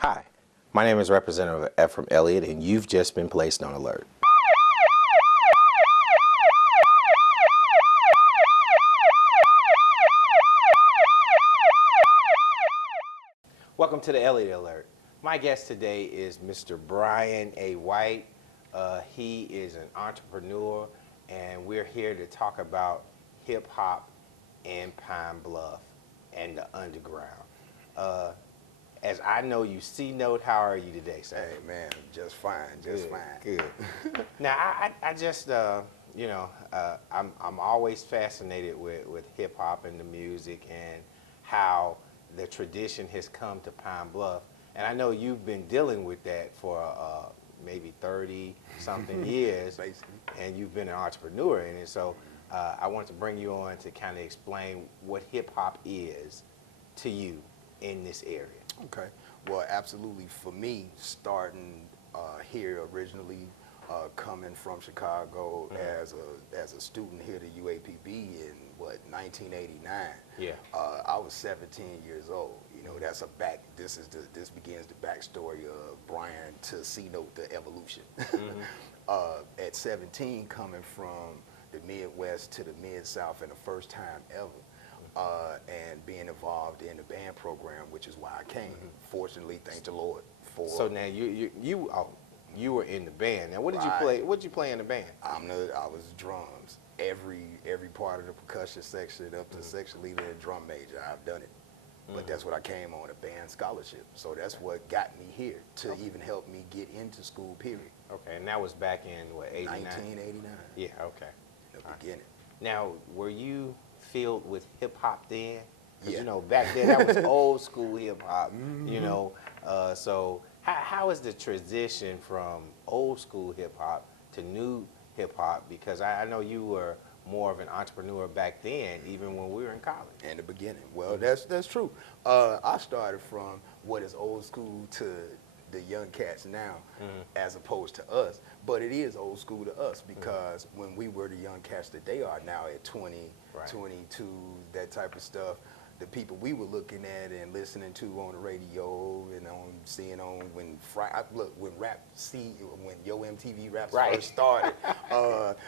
Hi, my name is Representative Ephraim Elliott, and you've just been placed on alert. Welcome to the Elliott Alert. My guest today is Mr. Brian A. White. He is an entrepreneur, and we're here to talk about hip hop in Pine Bluff and the underground. As I know you, C-Note, how are you today, sir? Hey man, just fine, just fine. Good. Now, I just, I'm always fascinated with hip hop and the music and how the tradition has come to Pine Bluff. And I know you've been dealing with that for maybe 30 something years, Basically. and you've been an entrepreneur in it. So I want to bring you on to kind of explain what hip hop is to you in this area. Okay. Well, absolutely. For me, starting here originally, coming from Chicago as a student here to UAPB in 1989. Yeah. I was 17 years old. You know, that's a back. This begins the backstory of Brian to C-Note, the evolution. At 17, coming from the Midwest to the Mid-South, and the first time ever. And being involved in the band program, which is why I came. Fortunately, thank the Lord for. So now you were in the band. Now what did you play? What did you play in the band? I was drums. Every part of the percussion section up to section leader and drum major, I've done it. But that's what I came on, a band scholarship. So that's what got me here to even help me get into school, period. Okay, and that was back in what, 89? 1989. Yeah, okay. In the beginning. Now, were you filled with hip hop then? 'Cause, Yeah. you know, back then that was old school hip hop. You know, so how is the transition from old school hip hop to new hip hop? Because I know you were more of an entrepreneur back then, even when we were in college. In the beginning. Well, that's true. I started from what is old school to the young cats now, as opposed to us. But it is old school to us because when we were the young cats that they are now at 20, 22, that type of stuff, the people we were looking at and listening to on the radio and seeing on when Yo MTV Raps first started.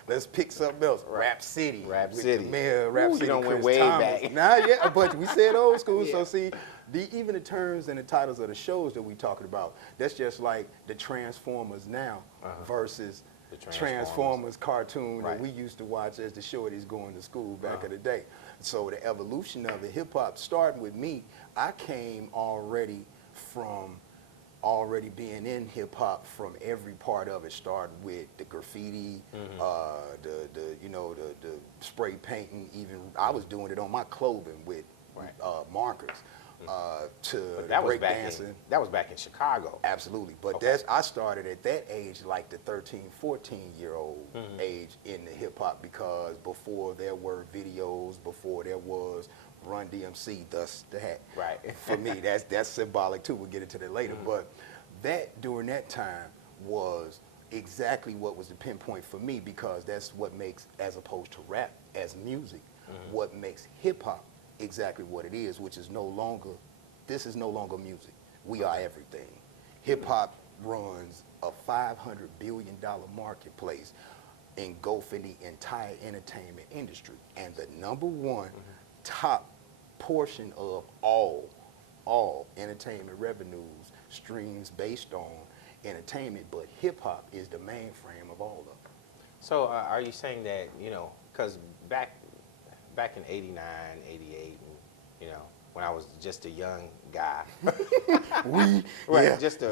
Let's pick something else. Rap City. Rap with City. The mayor, Rap City. You don't went Chris way Thomas. back. Nah, yeah, but we said old school. Yeah. So see, even the terms and the titles of the shows that we talking about, that's just like the Transformers now versus The Transformers cartoon Right. that we used to watch as the shorties going to school back in the day. So the evolution of the hip hop starting with me, I came already being in hip hop from every part of it. Started with the graffiti, the spray painting. Even I was doing it on my clothing with markers. To That was break dancing. That was back in Chicago. Absolutely, but I started at that age, like the 13, 14-year-old age in the hip hop, because before there were videos, before there was Run DMC, thus the hat. Right. For me, that's symbolic too. We'll get into that later. But that during that time was exactly what was the pinpoint for me, because that's what makes, as opposed to rap as music, what makes hip hop exactly what it is, which is no longer music. We are everything. Hip hop runs a $500 billion marketplace engulfing the entire entertainment industry. And the number one top portion of all entertainment revenues streams based on entertainment, but hip hop is the mainframe of all of them. So are you saying that, you know, because back in 89, 88, and, you know, when I was just a young guy, just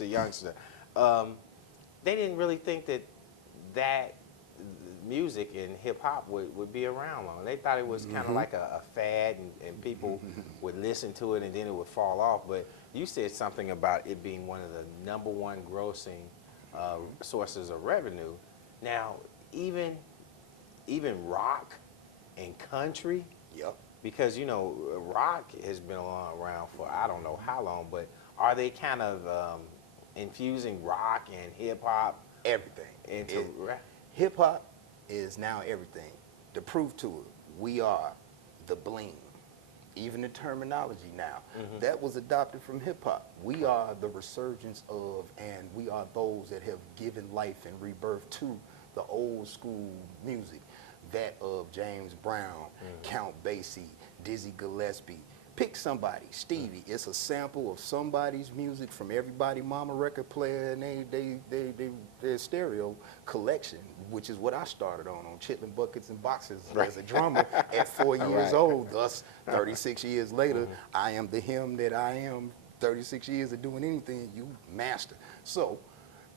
a youngster, they didn't really think that music and hip hop would be around long. They thought it was kind of like a fad, and people would listen to it and then it would fall off. But you said something about it being one of the #1 grossing sources of revenue. Now, even rock and country, because, you know, rock has been around for I don't know how long, but are they kind of infusing rock and hip hop? Everything. Into rap? Hip hop is now everything. The proof to it, we are the bling. even the terminology now, that was adopted from hip hop. We are the resurgence of, and we are those that have given life and rebirth to the old school music, that of James Brown, Count Basie, Dizzy Gillespie. Pick somebody, Stevie. It's a sample of somebody's music from everybody mama record player and their stereo collection, which is what I started on Chitlin Buckets and Boxes as a drummer at 4 years old. Thus, 36 years later, I am the him that I am. 36 years of doing anything, you master. So,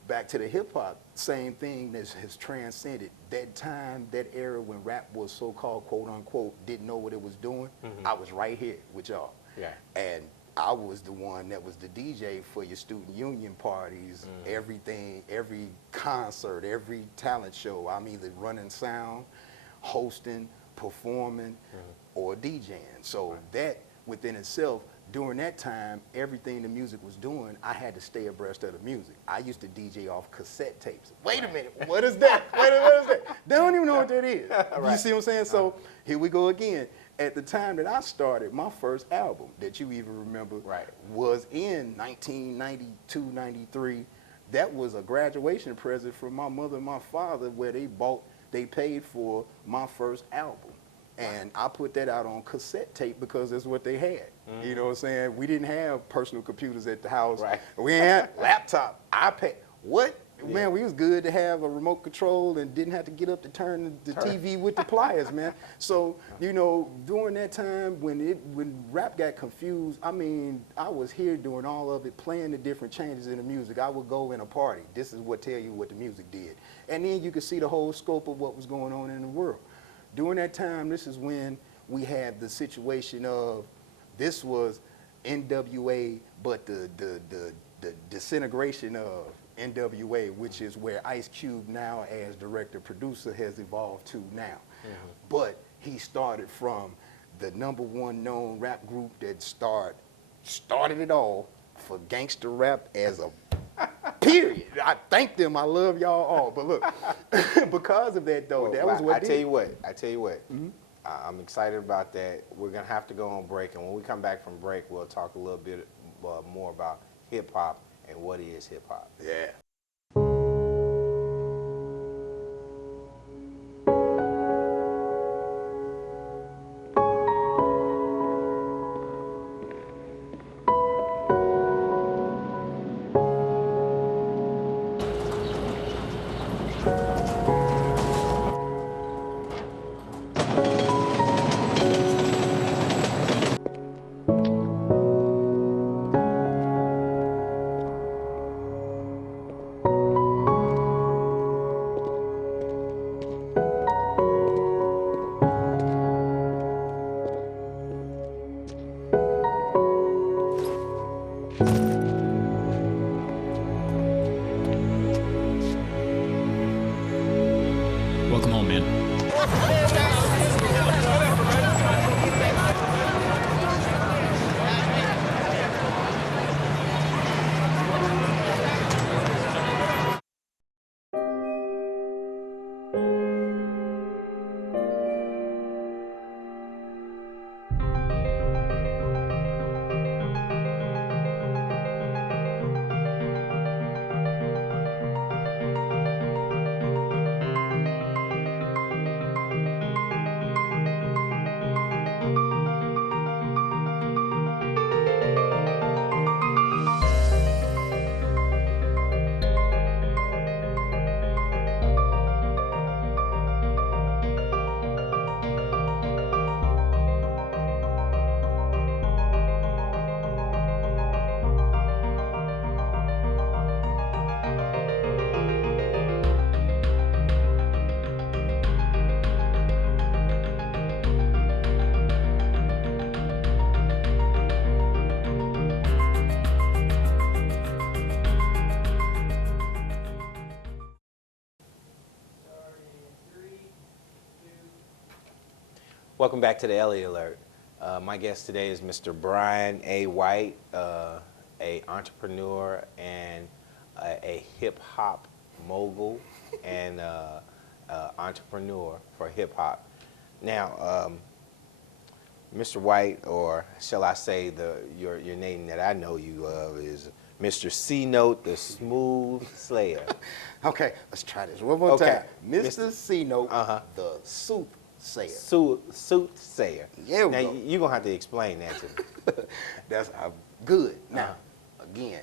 back to the hip hop, same thing that has transcended. That time, that era when rap was so-called, quote unquote, didn't know what it was doing, I was right here with y'all. Yeah. And I was the one that was the DJ for your student union parties, everything, every concert, every talent show. I'm either running sound, hosting, performing, or DJing. So that within itself, during that time, everything the music was doing, I had to stay abreast of the music. I used to DJ off cassette tapes. Wait a minute, what is that? What is that? They don't even know what that is. You see what I'm saying? So here we go again. At the time that I started, my first album that you even remember was in 1992, 93. That was a graduation present from my mother and my father, where they paid for my first album. And I put that out on cassette tape because that's what they had. You know what I'm saying? We didn't have personal computers at the house. We had laptop, iPad. What? Yeah. Man, we was good to have a remote control and didn't have to get up to turn the TV with the pliers, man. So, you know, during that time when rap got confused, I mean, I was here doing all of it, playing the different changes in the music. I would go in a party. This is what tell you what the music did. And then you could see the whole scope of what was going on in the world. During that time, this is when we had the situation of, this was NWA, but the disintegration of NWA, which is where Ice Cube now as director-producer has evolved to now. But he started from the #1 known rap group that started it all for gangster rap as a period. I thank them. I love y'all all. But look, because of that, though, that was what I tell you what. I'm excited about that. We're going to have to go on break. And when we come back from break, we'll talk a little bit more about hip-hop and what is hip-hop. Yeah. Welcome home, man. Welcome back to the Elliott Alert. My guest today is Mr. Brian A. White, a entrepreneur and a hip hop mogul and entrepreneur for hip hop. Now, Mr. White, or shall I say your name that I know you of is Mr. C Note, the Smooth Slayer. Okay, let's try this one more Okay. time. Mr. C Note, Uh-huh. the soothsayer. Soothsayer. There we now go. you're gonna have to explain that to me. That's good. Now, Uh-huh. again,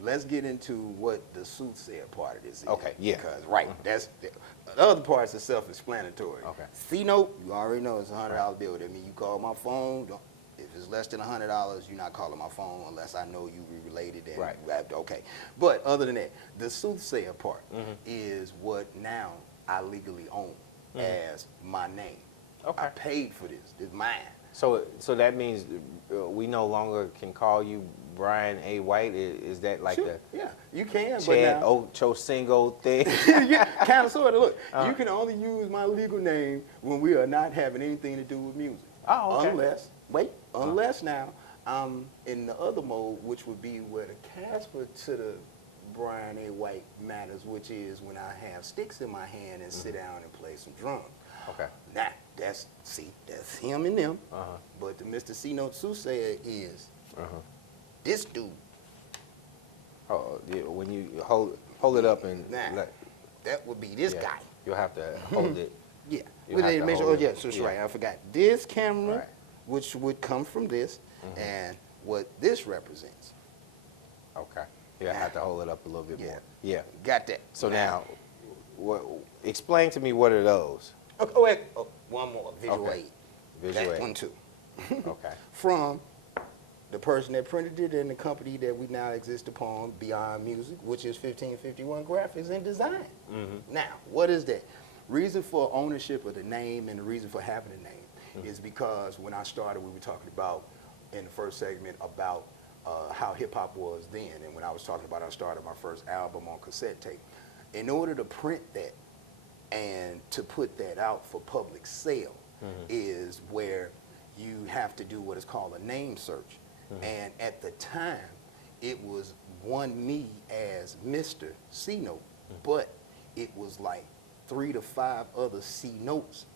let's get into what the soothsayer part of this is. Okay, yeah. Because, right, that's the other parts are self-explanatory. Okay. C note, you already know it's a $100 bill. That means you call my phone. If it's less than $100, you're not calling my phone unless I know you related. And Right. Okay. But other than that, the soothsayer part is what now I legally own as my name. Okay. I paid for this. It's mine. So that means we no longer can call you Brian A. White. Is that like Sure. Yeah, you can, the but Chad now, Ochocinco thing? kind of sort of. Look, you can only use my legal name when we are not having anything to do with music. Oh, okay. Unless now I'm in the other mode, which would be where the Casper to the Brian A. White matters, which is when I have sticks in my hand and sit down and play some drums. Okay. Now, that's him and them. Uh-huh. But the Mr. C Note Soothsayer is Uh-huh. this dude. Oh, yeah, when you hold it up and Nah, that would be this yeah, guy. you'll have to hold it. Yeah. You We have need to to make sure. hold Oh, it. yes, that's Yeah. right. I forgot. This camera, Right. which would come from this, and what this represents. Okay. You have to hold it up a little bit Yeah. more. Yeah. Got that. So now, explain to me what are those? Oh, wait. Oh, one more. Visual Okay. aid. Visual That aid. one, too. Okay. From the person that printed it and the company that we now exist upon, Beyond Music, which is 1551 Graphics and Design. Now, what is that? Reason for ownership of the name and the reason for having the name is because when I started, we were talking about, in the first segment, about how hip-hop was then. And when I was talking about I started my first album on cassette tape. In order to print that and to put that out for public sale is where you have to do what is called a name search. And at the time, it was me as Mr. C Note, but it was like 3 to 5 other C Notes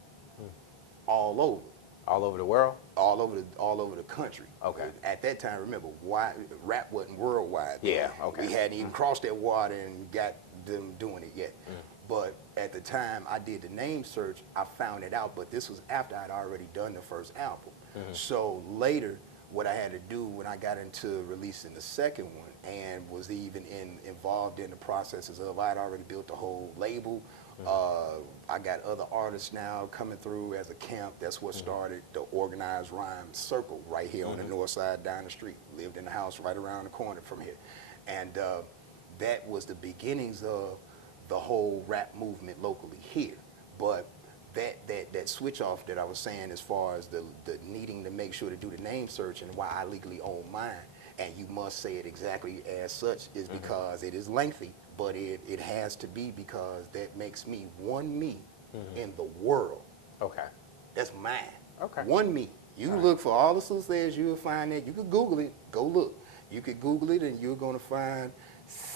all over. All over the world? All over the country. Okay. At that time, remember, rap wasn't worldwide. Yeah, okay. We hadn't even crossed that water and got them doing it yet. But at the time I did the name search, I found it out, but this was after I'd already done the first album. So later, what I had to do when I got into releasing the second one and was even involved in the processes of, I'd already built the whole label. I got other artists now coming through as a camp. That's what started the Organized Rhyme Circle right here on the north side down the street. Lived in the house right around the corner from here. And that was the beginnings of the whole rap movement locally here. But that switch off that I was saying as far as the needing to make sure to do the name search and why I legally own mine, and you must say it exactly as such, is because it is lengthy, but it has to be because that makes me one me in the world. Okay. That's mine. Okay. One me. You look for all the soothsayers, you'll find that. You could Google it. Go look. You could Google it, and you're going to find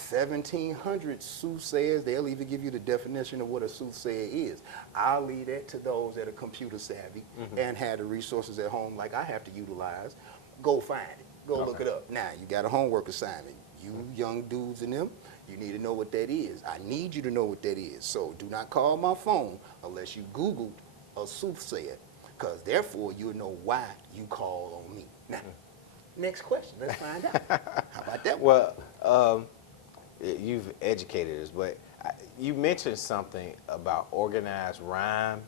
1,700 soothsayers. They'll even give you the definition of what a soothsayer is. I'll leave that to those that are computer savvy and have the resources at home like I have to utilize. Go find it. Go look it up. Now, you got a homework assignment. You young dudes and them, you need to know what that is. I need you to know what that is. So do not call my phone unless you Googled a soothsayer, because therefore you'll know why you called on me. Now, next question. Let's find out. How about that one? Well, you've educated us, but you mentioned something about organized rhyme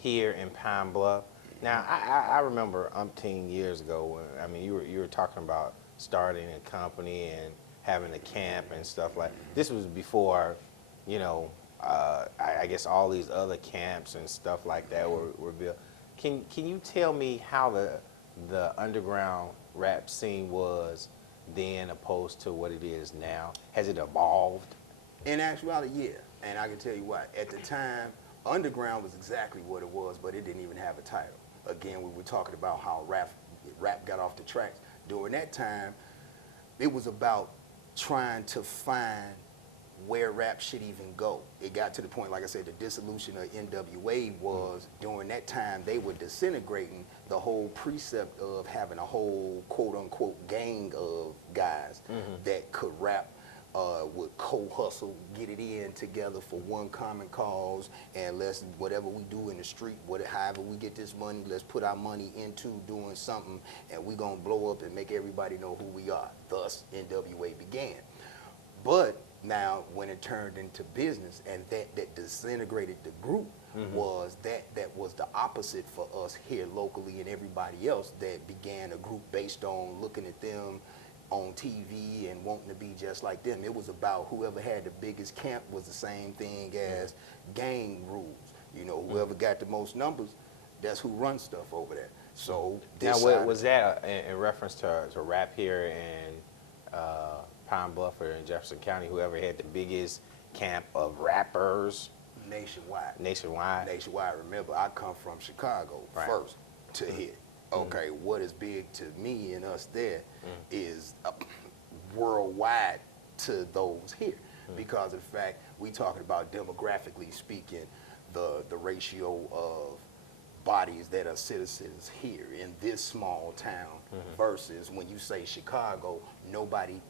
here in Pine Bluff. Now, I remember umpteen years ago when, you were talking about starting a company and having a camp and stuff like. This was before, I guess all these other camps and stuff like that were built. Can you tell me how the underground rap scene was then opposed to what it is now? Has it evolved? In actuality, yeah. And I can tell you what, at the time, underground was exactly what it was, but it didn't even have a title. Again, we were talking about how rap got off the tracks. During that time, it was about trying to find where rap should even go. It got to the point, like I said, the dissolution of NWA was, during that time, they were disintegrating the whole precept of having a whole quote-unquote gang of guys that could rap, would co-hustle, get it in together for one common cause, and let's, whatever we do in the street, however we get this money, let's put our money into doing something, and we're gonna blow up and make everybody know who we are. Thus, NWA began. But now, when it turned into business, and that disintegrated the group, was that was the opposite for us here locally and everybody else that began a group based on looking at them on TV and wanting to be just like them. It was about whoever had the biggest camp was the same thing as gang rules. You know, whoever got the most numbers, that's who runs stuff over there. So this now, was that in reference to rap here in Pine Bluff or in Jefferson County? Whoever had the biggest camp of rappers? Nationwide. Nationwide. Remember, I come from Chicago first to here. Okay, what is big to me and us there is worldwide to those here, because of the fact we talking about, demographically speaking, the ratio of bodies that are citizens here in this small town versus when you say Chicago, nobody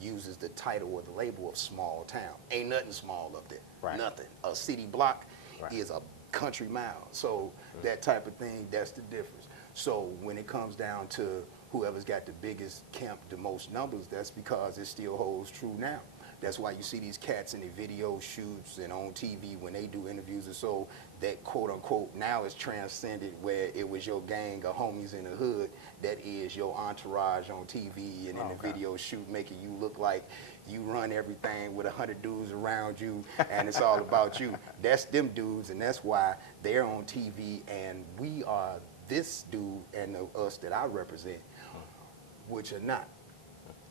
uses the title or the label of small town. Ain't nothing small up there. Nothing. A city block is a country mile. So that type of thing, that's the difference. So when it comes down to whoever's got the biggest camp, the most numbers, that's because it still holds true now. That's why you see these cats in the video shoots and on TV when they do interviews, and so that quote unquote now is transcended, where it was your gang of homies in the hood that is your entourage on TV and in the video shoot, making you look like you run everything with 100 dudes around you and it's all about you. That's them dudes, and that's why they're on TV, and we are this dude and us that I represent, which are not.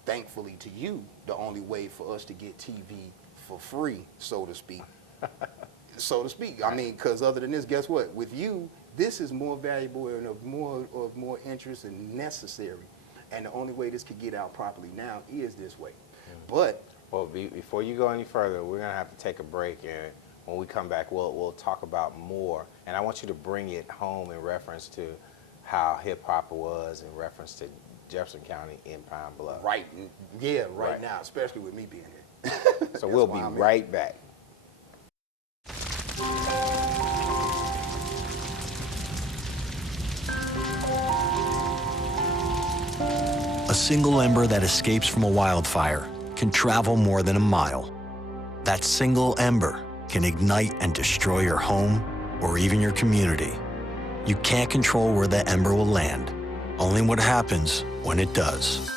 Thankfully to you, the only way for us to get TV for free, so to speak, I mean, because other than this, guess what? With you, this is more valuable and of more interest and necessary. And the only way this could get out properly now is this way. But well, before you go any further, we're gonna have to take a break, and when we come back, we'll talk about more. And I want you to bring it home in reference to how hip hop was in reference to Jefferson County in Pine Bluff. Right now, especially with me being here. So we'll be right back. A single ember that escapes from a wildfire can travel more than a mile. That single ember can ignite and destroy your home or even your community. You can't control where the ember will land, only what happens when it does.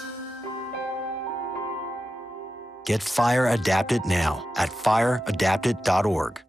Get Fire Adapted now at fireadapted.org.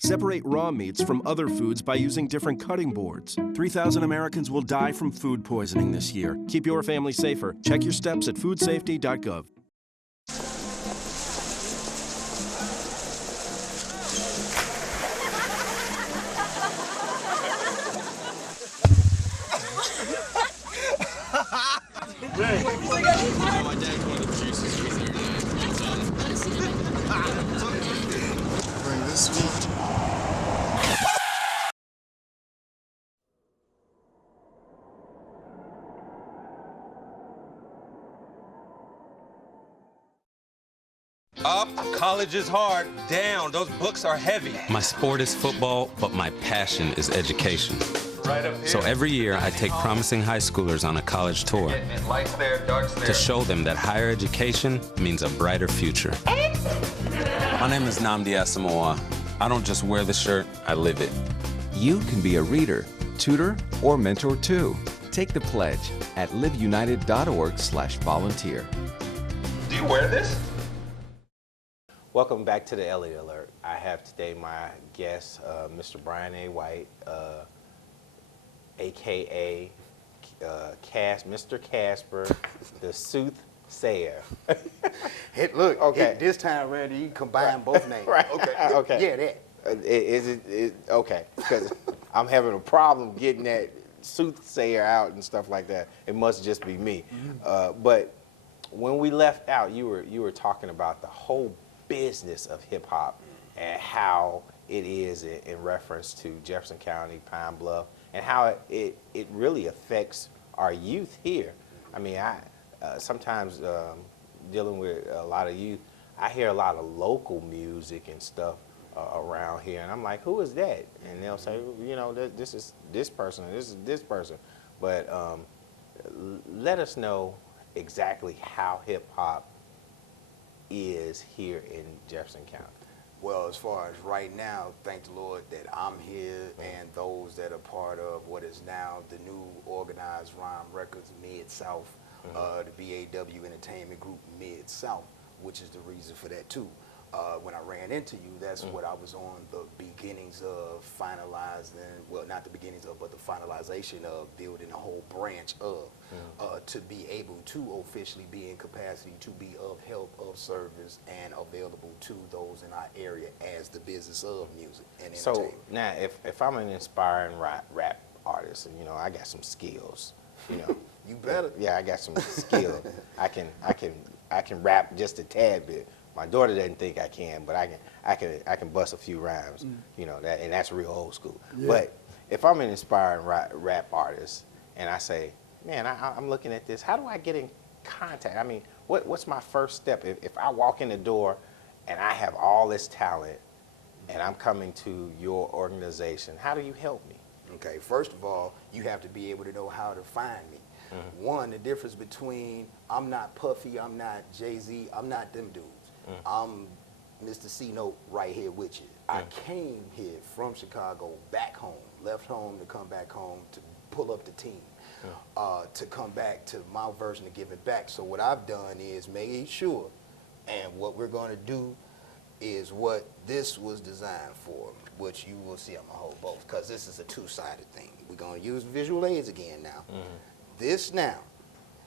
Separate raw meats from other foods by using different cutting boards. 3,000 Americans will die from food poisoning this year. Keep your family safer. Check your steps at foodsafety.gov. Bring this sweet. Up, college is hard. Down, those books are heavy. My sport is football, but my passion is education. Right up here. So every year I take promising high schoolers on a college tour Lights there, darks there. to show them that higher education means a brighter future. My name is Nnamdi Asamoah. I don't just wear the shirt, I live it. You can be a reader, tutor, or mentor too. Take the pledge at liveunited.org/volunteer. Do you wear this? Welcome back to the Elliott Alert. I have today my guest, Mr. Brian A. White, AKA Mr. Casper, the soothsayer. Look, Okay. this time around, you combine both names. Right. Okay. Okay. Yeah, that. Okay? Because I'm having a problem getting that soothsayer out and stuff like that. It must just be me. But when we left out, you were talking about the whole business of hip hop and how it is in reference to Jefferson County, Pine Bluff, and how it really affects our youth here. I mean, I sometimes dealing with a lot of youth, I hear a lot of local music and stuff around here, and I'm like, who is that? And they'll say, you know, this is this person, and this is this person. But let us know exactly how hip hop is here in Jefferson County. Well, as far as right now, thank the Lord that I'm here and those that are part of what is now the new Organized Rhyme Records Mid-South, the BAW Entertainment Group Mid-South, which is the reason for that too. When I ran into you, that's what I was on the beginnings of finalizing, well, not the beginnings of, but the finalization of building a whole branch of, to be able to officially be in capacity to be of help, of service, and available to those in our area as the business of music and entertainment. So now, if I'm an inspiring rap artist, and you know, I got some skills, you know. You better. Yeah, I got some skill. I can rap just a tad bit. My daughter doesn't think I can, but I can bust a few rhymes, you know, and that's real old school. Yeah. But if I'm an inspiring rap artist and I say, man, I'm looking at this, how do I get in contact? I mean, what's my first step? If I walk in the door and I have all this talent and I'm coming to your organization, how do you help me? Okay, first of all, you have to be able to know how to find me. One, the difference between I'm not Puffy, I'm not Jay-Z, I'm not them dudes. I'm Mr. C-Note right here with you. I came here from Chicago back home, left home to come back home to pull up the team, to come back to my version of giving back. So what I've done is made sure, and what we're going to do is what this was designed for, which you will see. I'm going to hold both because this is a two-sided thing. We're going to use visual aids again now. This now,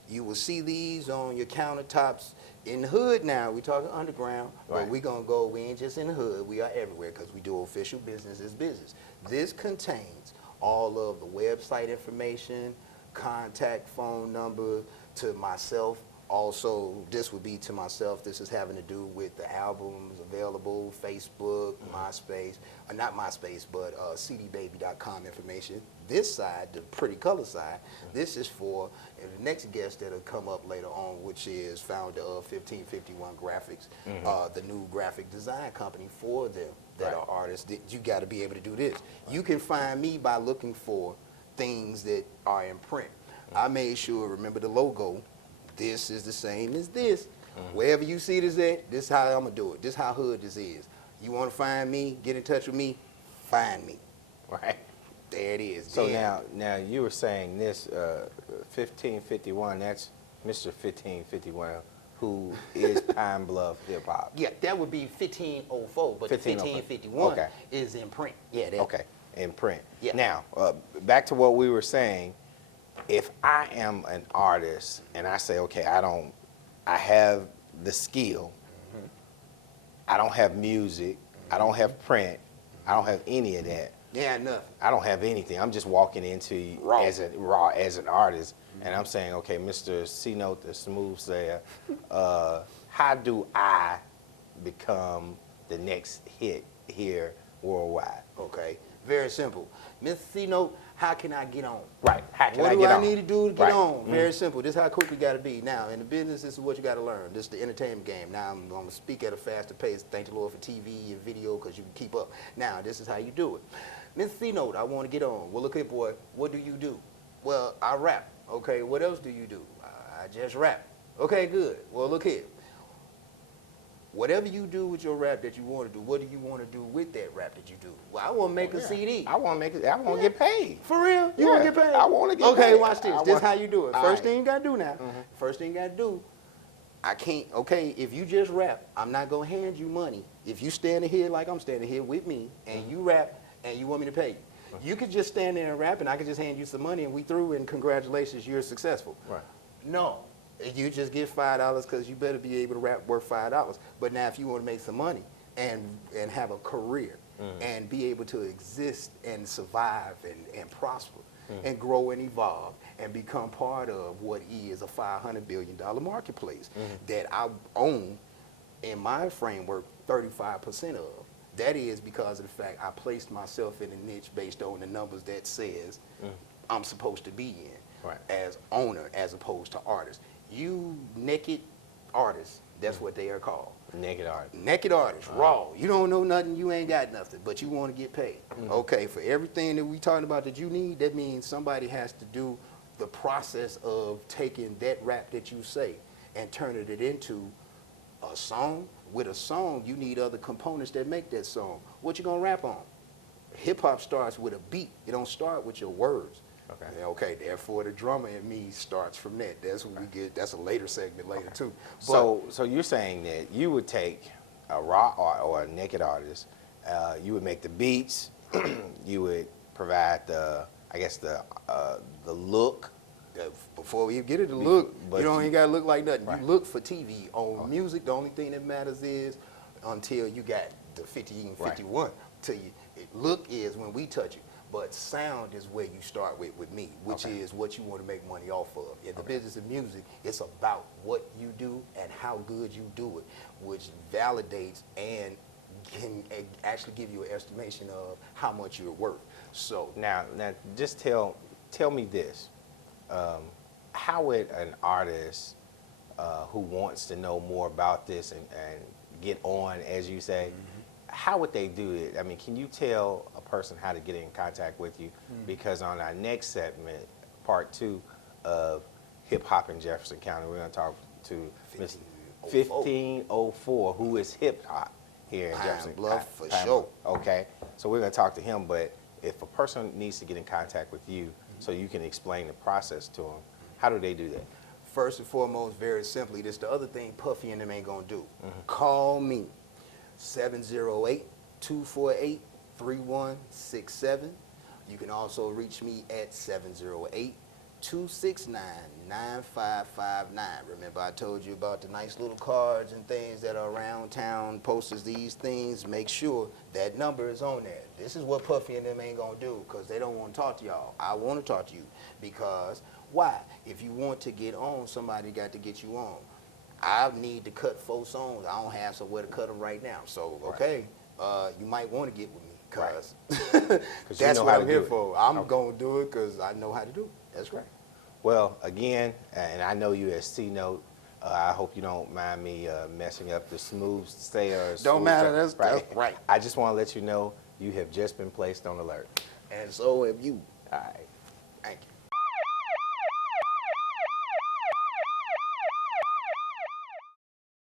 you will see these on your countertops in the hood now. We talking underground, but we gonna go, we ain't just in the hood, we are everywhere because we do official business as business. This contains all of the website information, contact phone number to myself. Also, this would be to myself. This is having to do with the albums available, Facebook, MySpace, not MySpace, but cdbaby.com information. This side, the pretty color side, this is for the next guest that'll come up later on, which is founder of 1551 Graphics, the new graphic design company for them that are artists. You got to be able to do this. You can find me by looking for things that are in print. I made sure, remember the logo, this is the same as this. Wherever you see this at, this is how I'm going to do it. This is how hood this is. You want to find me, get in touch with me, find me. Right. There it is. So now you were saying this 1551, that's Mr. 1551, who is Pine Bluff hip hop. Yeah, that would be 1504, but 1551 is in print. Yeah, that. Okay, in print. Yeah. Now, back to what we were saying. If I am an artist and I say, okay, I have the skill, I don't have music, I don't have print, I don't have any of that. Yeah, nothing. I don't have anything. I'm just walking into as an artist, and I'm saying, okay, Mr. C-Note, the smooth sayer, how do I become the next hit here worldwide? Okay, very simple. Mr. C-Note, how can I get on? Right, how can I get on? What do I need to do to get on? Very simple. This is how quick we got to be. Now, in the business, this is what you got to learn. This is the entertainment game. Now, I'm going to speak at a faster pace. Thank the Lord for TV and video because you can keep up. Now, this is how you do it. Mr. C-Note, I want to get on. Well, look here, boy, what do you do? Well, I rap. Okay, what else do you do? I just rap. Okay, good. Well, look here. Whatever you do with your rap that you want to do, what do you want to do with that rap that you do? Well, I want to make a CD. I want to make it. I want to get paid. For real? You want to get paid? I want to get paid. Okay, watch this. This is how you do it. First thing you got to do now. First thing you got to do, I can't, okay, if you just rap, I'm not going to hand you money. If you standing here like I'm standing here with me, and you rap, and you want me to pay you, You could just stand there and rap, and I could just hand you some money, and we through, and congratulations, you're successful. Right. No, you just get $5 because you better be able to rap worth $5. But now if you want to make some money and have a career and be able to exist and survive and prosper and grow and evolve and become part of what is a $500 billion marketplace that I own in my framework 35% of. That is because of the fact I placed myself in a niche based on the numbers that says I'm supposed to be in as owner as opposed to artist. You naked artists, that's what they are called. Naked artist. Naked artist, raw. You don't know nothing, you ain't got nothing, but you want to get paid. Okay, for everything that we talking about that you need, that means somebody has to do the process of taking that rap that you say and turning it into a song. With a song, you need other components that make that song. What you gonna rap on? Hip hop starts with a beat. It don't start with your words. Okay. Okay. Therefore, the drummer in me starts from that. That's what we get. That's a later segment later too. But, so you're saying that you would take a raw art or a naked artist, you would make the beats, you would provide the, I guess the look. before we get it to look, you don't even gotta look like nothing. Right. You look for TV. On music, the only thing that matters is until you got the 50 and 51. Till you, look is when we touch it. But sound is where you start with me, which is what you want to make money off of. In the business of music, it's about what you do and how good you do it, which validates and can actually give you an estimation of how much you're worth. So now just tell me this. How would an artist who wants to know more about this and get on, as you say, how would they do it? I mean, can you tell a person how to get in contact with you? Because on our next segment, part 2 of Hip Hop in Jefferson County, we're going to talk to Ms. 1504, who is hip hop here in Jefferson Bluff for sure. Okay, so we're going to talk to him, but if a person needs to get in contact with you so you can explain the process to them, how do they do that? First and foremost, very simply, this the other thing Puffy and them ain't going to do. Call me. 708-248-3167. You can also reach me at 708-269-9559. Remember I told you about the nice little cards and things that are around town, posters, these things. Make sure that number is on there. This is what Puffy and them ain't gonna do because they don't want to talk to y'all. I want to talk to you because why? If you want to get on, somebody got to get you on. I need to cut 4 songs. I don't have somewhere to cut them right now. So, okay, you might want to get with me because that's what I'm here for. I'm going to do it because I know how to do it. That's right. Well, again, and I know you as C-Note, I hope you don't mind me messing up the smooth sayer. Don't matter. That's right. I just want to let you know you have just been placed on alert. And so have you. All right. Thank you.